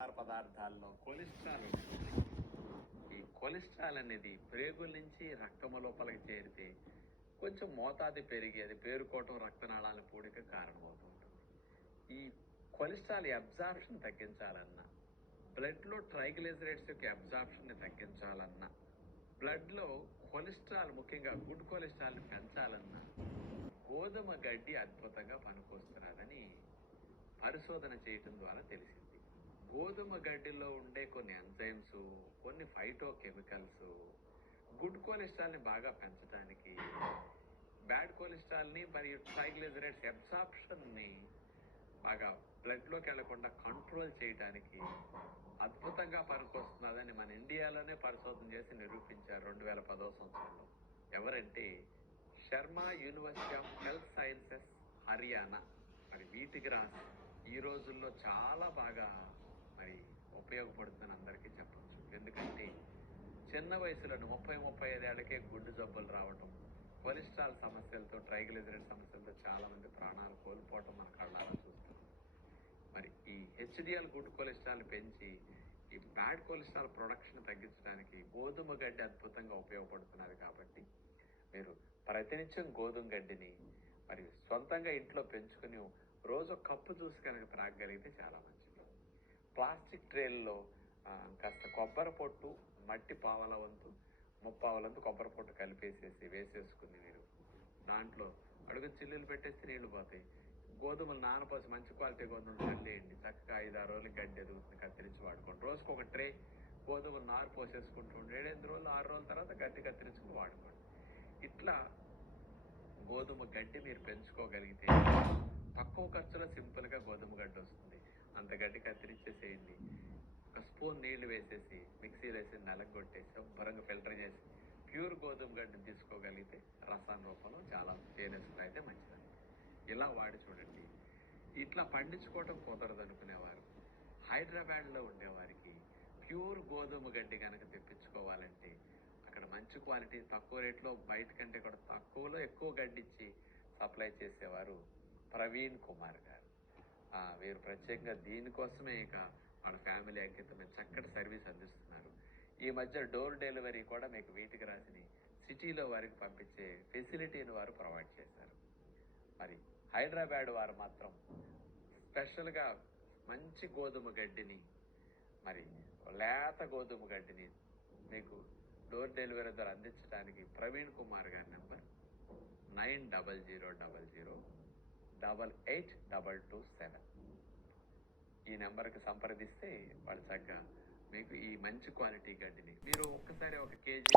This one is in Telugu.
ఆహార పదార్థాల్లో కొలెస్ట్రాల్ ఉంటుంది. ఈ కొలెస్ట్రాల్ అనేది ప్రేగుల నుంచి రక్తము లోపలికి చేరితే కొంచెం మోతాదు పెరిగి అది పేరుకోవటం రక్తనాళాల పూడిక కారణమవుతూ ఉంటుంది. ఈ కొలెస్ట్రాల్ అబ్జార్ప్షన్ తగ్గించాలన్నా, బ్లడ్లో ట్రైగ్లిజరైడ్స్ యొక్క అబ్జార్ప్షన్ని తగ్గించాలన్నా, బ్లడ్లో కొలెస్ట్రాల్ ముఖ్యంగా గుడ్ కొలెస్ట్రాల్ని పెంచాలన్నా గోధుమ గడ్డి అద్భుతంగా పనికొస్తున్నదని పరిశోధన చేయటం ద్వారా తెలిసింది. గోధుమ గడ్డిలో ఉండే కొన్ని ఎంజైమ్స్, కొన్ని ఫైటో కెమికల్స్ గుడ్ కొలెస్ట్రాల్ని బాగా పెంచడానికి, బ్యాడ్ కొలెస్ట్రాల్ని మరియు ట్రైగ్లిజరైడ్స్ అబ్సార్ప్షన్ని బాగా బ్లడ్లోకి వెళ్లకుండా కంట్రోల్ చేయడానికి అద్భుతంగా పనికొస్తున్నదని మన ఇండియాలోనే పరిశోధన చేసి నిరూపించారు 2010 సంవత్సరంలో. ఎవరంటే Sharma university of health sciences, Haryana. మరి వీటికి రాసి ఈ రోజుల్లో చాలా బాగా మరి ఉపయోగపడుతుందని అందరికీ చెప్పచ్చు. ఎందుకంటే చిన్న వయసులోనే 30-35 ఏళ్ళకే గుండె జబ్బులు రావటం, కొలెస్ట్రాల్ సమస్యలతో, ట్రైగ్లిజరైడ్ సమస్యలతో చాలామంది ప్రాణాలు కోల్పోవటం మన కళ్ళారా చూస్తున్నాం. మరి ఈ హెచ్డిఎల్ గుడ్ కొలెస్ట్రాల్ పెంచి ఈ బ్యాడ్ కొలెస్ట్రాల్ ప్రొడక్షన్ తగ్గించడానికి గోధుమ గడ్డి అద్భుతంగా ఉపయోగపడుతున్నది. కాబట్టి మీరు ప్రతినిత్యం గోధుమ గడ్డిని మరి సొంతంగా ఇంట్లో పెంచుకుని రోజు కప్పు జ్యూస్ కనుక త్రాగగలిగితే చాలా మంచిది. ప్లాస్టిక్ ట్రేల్లో కాస్త కొబ్బరి పొట్టు, మట్టి పావల వంతు, ముప్పావలంతు కొబ్బరి పొట్టు వేసేసుకుని మీరు దాంట్లో అడుగు చిల్లులు పెట్టేస్తే నీళ్లు పోతాయి. గోధుమలు నానపోసి మంచి క్వాలిటీ గోధుమలు చల్లేయండి. చక్కగా 5-6 రోజులు గడ్డి ఎదుగుతుంది, కత్తిరించి వాడుకోండి. రోజుకు ఒక ట్రే గోధుమలు నారు పోసేసుకుంటూ ఉండి 7-8 రోజులు 6 రోజుల తర్వాత గడ్డి కత్తిరించుకుని వాడుకోండి. ఇట్లా గోధుమ గడ్డి మీరు పెంచుకోగలిగితే తక్కువ ఖర్చులో సింపుల్గా గోధుమ గడ్డి వస్తుంది. అంత గడ్డి కత్తిరించేసేయండి. ఒక స్పూన్ నీళ్లు వేసేసి మిక్సీలో వేసి నలగొట్టేసి శుభ్రంగా ఫిల్టర్ చేసి ప్యూర్ గోధుమ గడ్డిని తీసుకోగలిగితే రసాయన రూపంలో చాలా తేనెసుకుని అయితే మంచిది. ఇలా వాడి చూడండి. ఇట్లా పండించుకోవటం కుదరదు అనుకునేవారు, హైదరాబాద్లో ఉండేవారికి ప్యూర్ గోధుమ గడ్డి కనుక తెప్పించుకోవాలంటే అక్కడ మంచి క్వాలిటీ తక్కువ రేట్లో బయట కంటే కూడా తక్కువలో ఎక్కువ గడ్డి ఇచ్చి సప్లై చేసేవారు ప్రవీణ్ కుమార్ గారు. వీరు ప్రత్యేకంగా దీనికోసమే ఇక వాళ్ళ ఫ్యామిలీ అంకితమైన చక్కటి సర్వీస్ అందిస్తున్నారు. ఈ మధ్య డోర్ డెలివరీ కూడా మీకు వీటికి రాసిని సిటీలో వారికి పంపించే ఫెసిలిటీని వారు ప్రొవైడ్ చేశారు. మరి హైదరాబాద్ వారు మాత్రం స్పెషల్గా మంచి గోధుమ గడ్డిని, మరి లేత గోధుమ గడ్డిని మీకు డోర్ డెలివరీ ద్వారా అందించడానికి ప్రవీణ్ కుమార్ గారి నెంబర్ 9000882227. ఈ నెంబర్కి సంప్రదిస్తే వాళ్ళు చక్కగా మీకు ఈ మంచి క్వాలిటీ గడ్డిని మీరు ఒక్కసారి 1 కేజీ